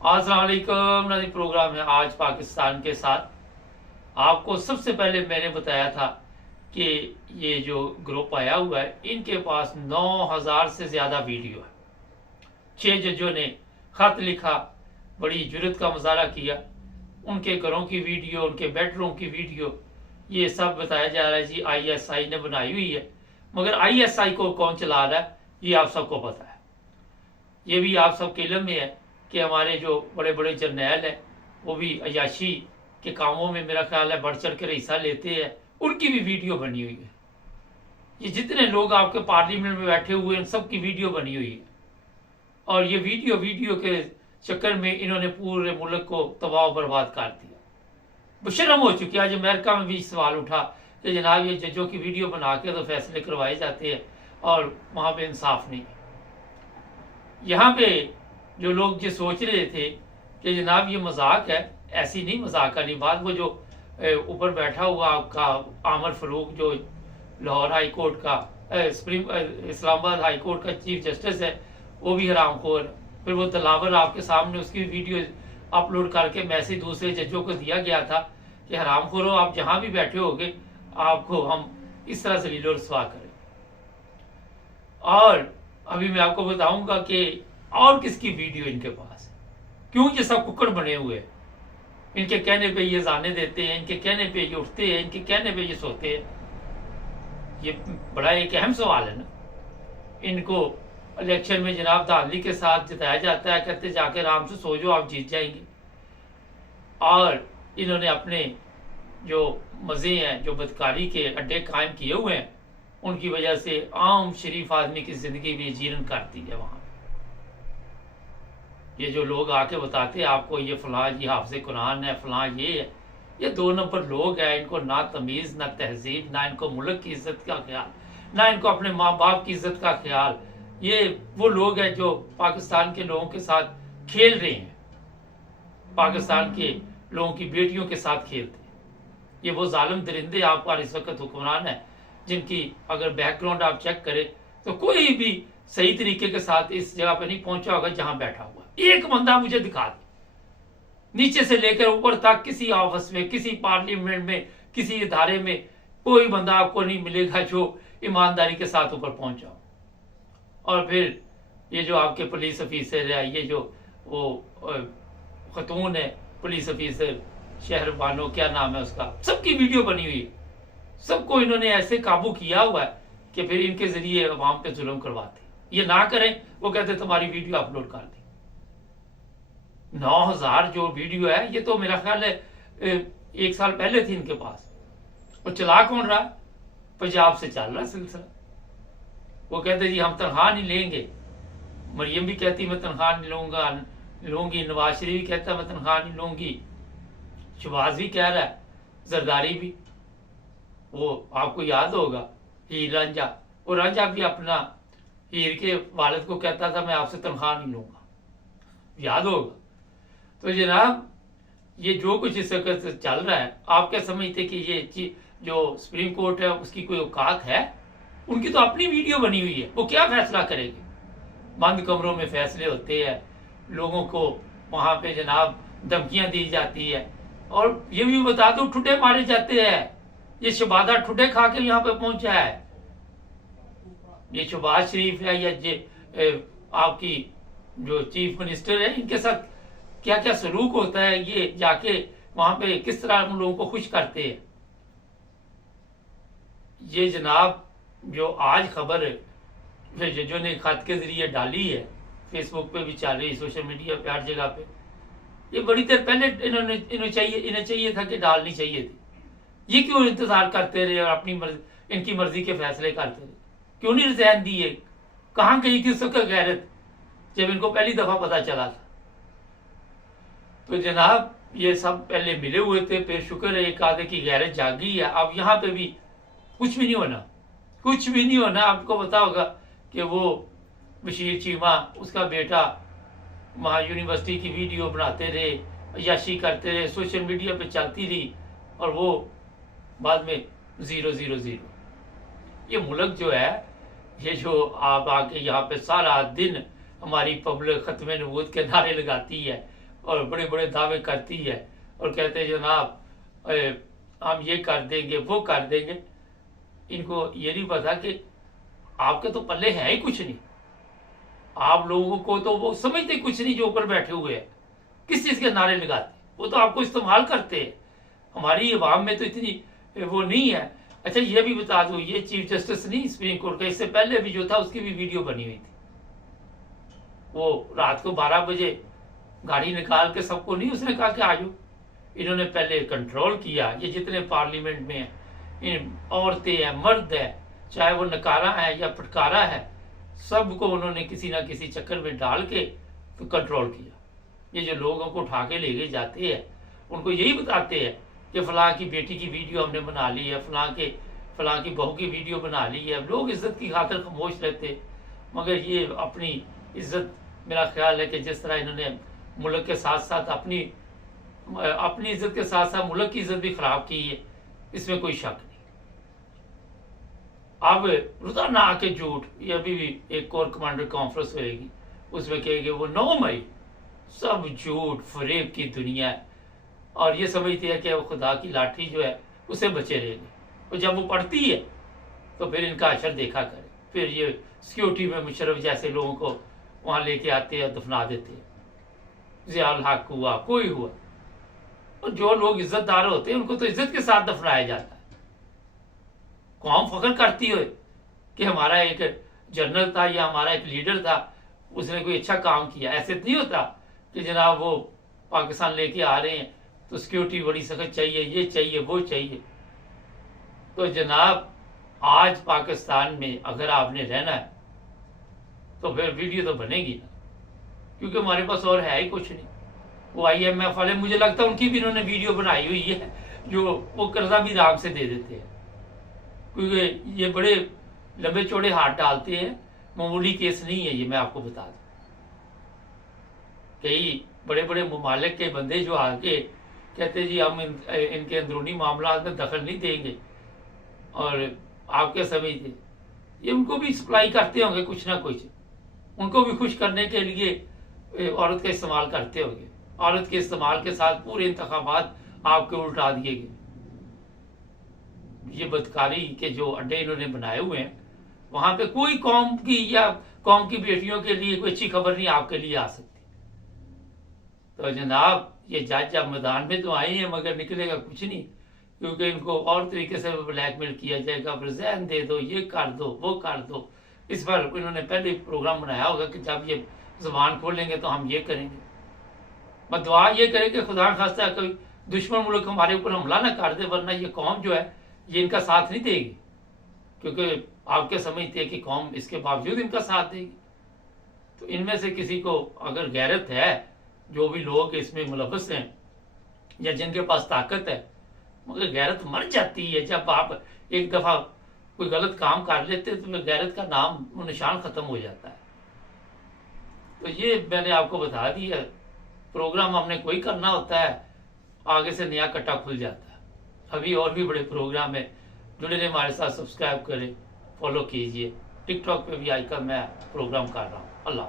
अस्सलाम वालेकुम। नाज़रीन, प्रोग्राम है आज पाकिस्तान के साथ। आपको सबसे पहले मैंने बताया था कि ये जो ग्रुप आया हुआ है इनके पास 9,000 से ज़्यादा वीडियो है। 6 जजों ने ख़त लिखा, बड़ी जुर्रत का मुजाहरा किया, उनके घरों की वीडियो, उनके बेडरूम की वीडियो, ये सब बताया जा रहा है जी ISI ने बनाई हुई है। मगर ISI को कौन चला रहा है ये आप सबको पता है। ये भी आप सबके इल्म में है कि हमारे जो बड़े बड़े जर्नैल हैं वो भी अयाशी के कामों में मेरा ख्याल है बढ़ चढ़ कर हिस्सा लेते हैं, उनकी भी वीडियो बनी हुई है। ये जितने लोग आपके पार्लियामेंट में बैठे हुए हैं सब की वीडियो बनी हुई है। और ये वीडियो के चक्कर में इन्होंने पूरे मुल्क को तबाह बर्बाद कर दिया। बेशर्म हो चुकी है। आज अमेरिका में भी सवाल उठा कि जनाब ये जजों की वीडियो बना के तो फैसले करवाए जाते हैं और वहाँ पे इंसाफ नहीं है। यहाँ पे जो लोग ये सोच रहे थे कि जनाब ये मजाक है, ऐसी नहीं मजाक वाली बात। वो जो ऊपर बैठा हुआ आपका आमर फरूक जो लाहौर हाई कोर्ट का इस्लामाबाद हाई कोर्ट का चीफ जस्टिस है, वो भी हरामखोर है। फिर वो दलावर आपके सामने उसकी वीडियो अपलोड करके मैसेज दूसरे जजों को दिया गया था कि हरामखोरो, आप जहां भी बैठे होगे आपको हम इस तरह से लीलो रसवा करें। और अभी मैं आपको बताऊंगा कि और किसकी वीडियो इनके पास है। क्यों ये सब कुक्कड़ बने हुए हैं। इनके कहने पे ये जाने देते हैं, इनके कहने पे ये उठते हैं, इनके कहने पे ये सोते हैं। ये बड़ा एक अहम सवाल है ना। इनको इलेक्शन में जनाब धांधली के साथ जिताया जाता है, कहते जाके आराम से सो जाओ आप जीत जाएंगे। और इन्होंने अपने जो मजे हैं, जो बदकारी के अड्डे कायम किए हुए हैं, उनकी वजह से आम शरीफ आदमी की जिंदगी भी जीर्ण करती है। वहां ये जो लोग आके बताते हैं आपको ये फलां ये हाफिज़ कुरान है, फलां ये है, ये 2 नंबर लोग हैं। इनको ना तमीज़, ना तहजीब, ना इनको मुल्क की इज्जत का ख्याल, ना इनको अपने माँ बाप की इज्जत का ख्याल। ये वो लोग हैं जो पाकिस्तान के लोगों के साथ खेल रहे हैं, पाकिस्तान के लोगों की बेटियों के साथ खेलते हैं। ये वो जालिम दरिंदे आप पर इस वक्त हुक्मरान है, जिनकी अगर बैकग्राउंड आप चेक करें तो कोई भी सही तरीके के साथ इस जगह पे नहीं पहुंचा होगा जहां बैठा हुआ। एक बंदा मुझे दिखा दे नीचे से लेकर ऊपर तक, किसी ऑफिस में, किसी पार्लियामेंट में, किसी इदारे में कोई बंदा आपको नहीं मिलेगा जो ईमानदारी के साथ ऊपर पहुंचा हो। और फिर ये जो आपके पुलिस ऑफिसर है, ये जो वो खतून है पुलिस ऑफिसर, शहर बानो क्या नाम है उसका, सबकी वीडियो बनी हुई है। सबको इन्होंने ऐसे काबू किया हुआ है कि फिर इनके जरिए अवाम पे जुल्म करवाते। ये ना करें वो कहते तुम्हारी वीडियो अपलोड कर दी। 9,000 जो वीडियो है ये तो मेरा ख्याल है 1 साल पहले थी इनके पास। और चला कौन रहा? पंजाब से चल रहा सिलसिला। वो कहते जी हम तनख्वाह नहीं लेंगे। मरियम भी कहती मैं तनख्वाह नहीं लूंगी। नवाज शरीफ भी कहता मैं तनख्वाह नहीं लूंगी। शहबाज भी कह रहा है, जरदारी भी। वो आपको याद होगा हीर रांझा, वो रांझा भी अपना हीर के वालिद को कहता था मैं आपसे तनख्वाह नहीं लूंगा, याद होगा। तो जनाब ये जो कुछ इस वक्त चल रहा है, आप क्या समझते कि ये जो सुप्रीम कोर्ट है उसकी कोई औकात है? उनकी तो अपनी वीडियो बनी हुई है, वो क्या फैसला करेगी? बंद कमरों में फैसले होते हैं, लोगों को वहां पे जनाब धमकियां दी जाती है। और ये भी बता दो ठुड्डे मारे जाते हैं। ये शहबादा ठुड्डे खा के यहाँ पे पहुंचा है। ये शहबाज शरीफ है या ये आपकी जो चीफ मिनिस्टर है, इनके साथ क्या क्या सलूक होता है, ये जाके वहां पे किस तरह उन लोगों को खुश करते हैं। ये जनाब जो आज खबर जजों ने खत के जरिए डाली है, फेसबुक पे भी चल रही, सोशल मीडिया पे हर जगह पे, ये बड़ी देर पहले इन्हें चाहिए था कि डालनी चाहिए थी। ये क्यों इंतजार करते रहे और अपनी इनकी मर्जी के फैसले करते रहे? क्यों नहीं रिजाइन दिए? कहां गई थी उसका गैरत जब इनको पहली दफा पता चला था? तो जनाब ये सब पहले मिले हुए थे, फिर शुक्र है एक आधे की गैरत जागी है। अब यहाँ पे भी कुछ भी नहीं होना, कुछ भी नहीं होना। आपको पता होगा कि वो बशीर चीमा, उसका बेटा वहाँ यूनिवर्सिटी की वीडियो बनाते रहे, अय्याशी करते रहे, सोशल मीडिया पे चलती रही, और वो बाद में 000। ये मुल्क जो है, ये जो आप आके यहाँ पे सारा दिन हमारी पब्लिक खत्म नबूवत के नारे लगाती है, और बड़े बड़े दावे करती है और कहते हैं जनाब हम ये कर देंगे वो कर देंगे। इनको ये नहीं पता कि आपके तो पल्ले है ही कुछ नहीं, आप लोगों को तो वो समझते कुछ नहीं जो ऊपर बैठे हुए हैं, किस चीज़ के नारे लगाते, वो तो आपको इस्तेमाल करते हैं। हमारी अवाम में तो इतनी वो नहीं है। अच्छा ये भी बता दूं, ये चीफ जस्टिस नहीं सुप्रीम कोर्ट का, इससे पहले भी जो था उसकी भी वीडियो बनी हुई थी। वो रात को 12 बजे गाड़ी निकाल के सबको नहीं उसने कहा कि आ जाओ। इन्होंने पहले कंट्रोल किया। ये जितने पार्लियामेंट में इन औरतें हैं मर्द है, चाहे वो नकारा है या फटकारा है, सबको उन्होंने किसी ना किसी चक्कर में डाल के तो कंट्रोल किया। ये जो लोगों को उठा के ले जाते हैं उनको यही बताते हैं कि फलां की बेटी की वीडियो हमने बना ली है, फलां की बहू की वीडियो बना ली है। लोग इज्जत की खातिर खामोश रहते, मगर ये अपनी इज्जत, मेरा ख्याल है कि जिस तरह इन्होंने मुल्क के साथ साथ अपनी इज्जत के साथ साथ मुल्क की इज्जत भी खराब की है, इसमें कोई शक नहीं। अब रोजाना आके झूठ, ये अभी भी एक कोर कमांडर कॉन्फ्रेंस होएगी, उसमें कहेंगे वो 9 मई, सब झूठ फरेब की दुनिया है और ये समझती है कि वो खुदा की लाठी जो है उसे बचे रहेंगे। और जब वो पड़ती है तो फिर इनका अशर देखा करे। फिर ये सिक्योरिटी में मुशर्रफ जैसे लोगों को वहां लेके आते हैं, दफना देते हैं। ज़ियाउल हक हुआ, कोई हुआ, और जो लोग इज्जतदार होते हैं उनको तो इज्जत के साथ दफनाया जाता है। कौम फख्र करती है कि हमारा एक जनरल था या हमारा एक लीडर था, उसने कोई अच्छा काम किया। ऐसे नहीं होता कि जनाब वो पाकिस्तान लेके आ रहे हैं तो सिक्योरिटी बड़ी सख्त चाहिए, ये चाहिए वो चाहिए। तो जनाब आज पाकिस्तान में अगर आपने रहना है तो फिर वीडियो तो बनेगी ना, क्योंकि हमारे पास और है ही कुछ नहीं। वो IMF वाले, मुझे लगता है उनकी भी इन्होंने वीडियो बनाई हुई है, जो वो कर्जा भी आराम से दे देते हैं, क्योंकि ये बड़े लंबे चौड़े हाथ डालते हैं। मामूली केस नहीं है ये, मैं आपको बता दूं। कई बड़े बड़े ममालिक के बंदे जो आके कहते जी हम इनके अंदरूनी मामला में दखल नहीं देंगे, और आपके समझते ये उनको भी सप्लाई करते होंगे कुछ ना कुछ, उनको भी खुश करने के लिए औरत का इस्तेमाल करते होंगे। औरत के इस्तेमाल के साथ पूरे इंतखाबात आपके उल्टा दिए गए। ये बदकारी के जो अड्डे इन्होंने बनाए हुए हैं, वहां पे कोई कौम की या कौम की बेटियों के लिए कोई अच्छी खबर नहीं आपके लिए आ सकती। तो जनाब ये जज जब मैदान में तो आए हैं, मगर निकलेगा कुछ नहीं, क्योंकि इनको और तरीके से ब्लैकमेल किया जाएगा, रिजाइन दे दो, ये कर दो वो कर दो। इस पर इन्होंने पहले प्रोग्राम बनाया होगा कि जब ये जुबान खोलेंगे तो हम ये करेंगे। बस दुआ ये करें कि खुदा खास्ता कोई दुश्मन मुल्क हमारे ऊपर हमला ना कर दे, वरना ये कौम जो है ये इनका साथ नहीं देगी, क्योंकि आपके समझते हैं कि कौम इसके बावजूद इनका साथ देगी। तो इनमें से किसी को अगर गैरत है, जो भी लोग इसमें मुलव्वस हैं या जिनके पास ताकत है, मगर गैरत मर जाती है जब आप एक दफा कोई गलत काम कर लेते तो फिर गैरत का नाम निशान खत्म हो जाता है। तो ये मैंने आपको बता दिया। प्रोग्राम हमने कोई करना होता है, आगे से नया कट्टा खुल जाता है। अभी और भी बड़े प्रोग्राम है, जुड़े रहे हमारे साथ, सब्सक्राइब करें, फॉलो कीजिए। टिकटॉक पे भी आजकल मैं प्रोग्राम कर रहा हूँ। अल्लाह।